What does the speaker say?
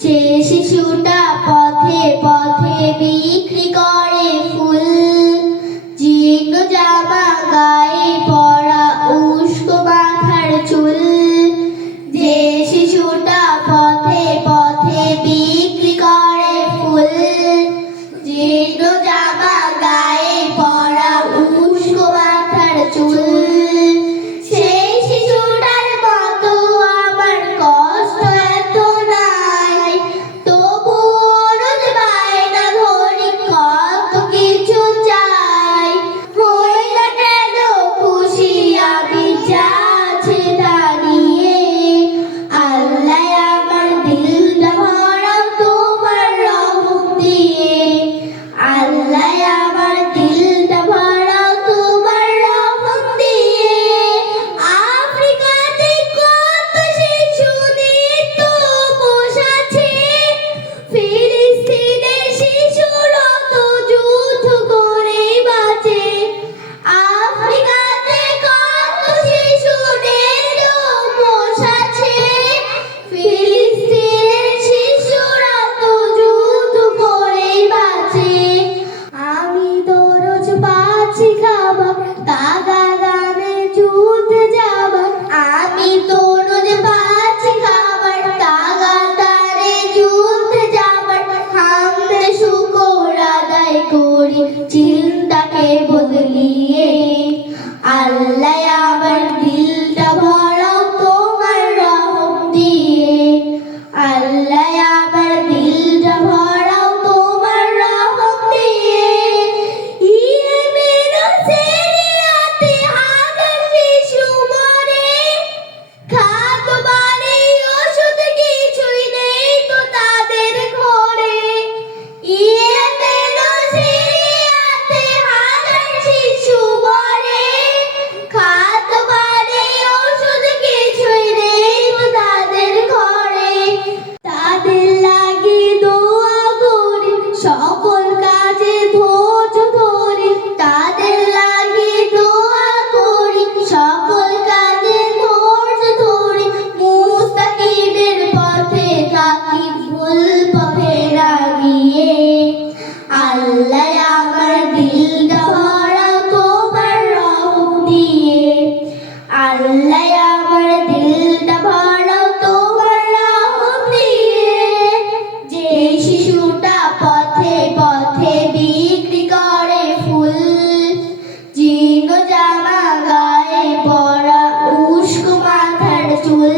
যে শিশুটা পথে পথে বিক্রি করে ফুল, জীর্ণ জামা গায়ে পরা উস্কো মাথার চুল। যে শিশুটা পথে পথে বিক্রি করে ফুল, জীর্ণ জামা গায়ে পরা উস্কো মাথার চুল। সেই শিশুটার মতো আমার কষ্ট এত নাই, তবুও রোজ বায়না ধরি কত কিছু চাই। হই না কেন খুশি আমি যা আছে তা নিয়ে, আল্লাহ আমার দিলটা ভরাও তোমার রহম দিয়ে। আল্লাহ আমার দিলটা ভরাও তোমার রহম দিয়ে। আফ্রিকাতে কত শিশু নিত্য উপোস আছে, ফিলিস্তিনের শিশুরা তো যুদ্ধ করে বাঁচে। আফ্রিকাতে কত শিশু নিত্য উপোস আছে, ফিলিস্তিনের শিশুরা তো যুদ্ধ করে বাঁচে। আমি তো রোজ পাচ্ছি খাবার, তাগাদানে যুদ্ধে যাবার। আমি তো রোজ পাচ্ছি খাবার, তাগাদানে যুদ্ধে যাবার। হামদে শুকর আদায় করি চিন্তাকে বদলিয়ে। আল্লাহ আমার দিলটা ভরাও তোমার রহম দিয়ে। আল্লাহ আমার দিলটা ভরাও তোমার রহম দিয়ে। ইয়েমেন ও সিরিয়াতে হাজার শিশু মরে, খাদ্য পানি ওষুধ কিছুই নেই তো তাদের ঘরে। ইয়েমেন ও সিরিয়াতে হাজার শিশু মরে, খাদ্য পানি ওষুধ কিছুই নেই তো তাদের ঘরে। তাদের লাগি দোয়া করি, সকল কাজে ধৈর্য ধরি। তাদের লাগি দোয়া করি, সকল কাজে ধৈর্য ধরি। মুস্তাকিমের পথে থাকি, ভুল পথে না গিয়ে। আল্লাহ আমার দিলটা ভরাও তোমার রহম দিয়ে। আল্লাহ আমার দিলটা ভরাও তোমার রহম দিয়ে। যে শিশুটা পথে পথে বিক্রি করে ফুল, জীর্ণ জামা গায়ে পরা উস্কো মাথার চুল।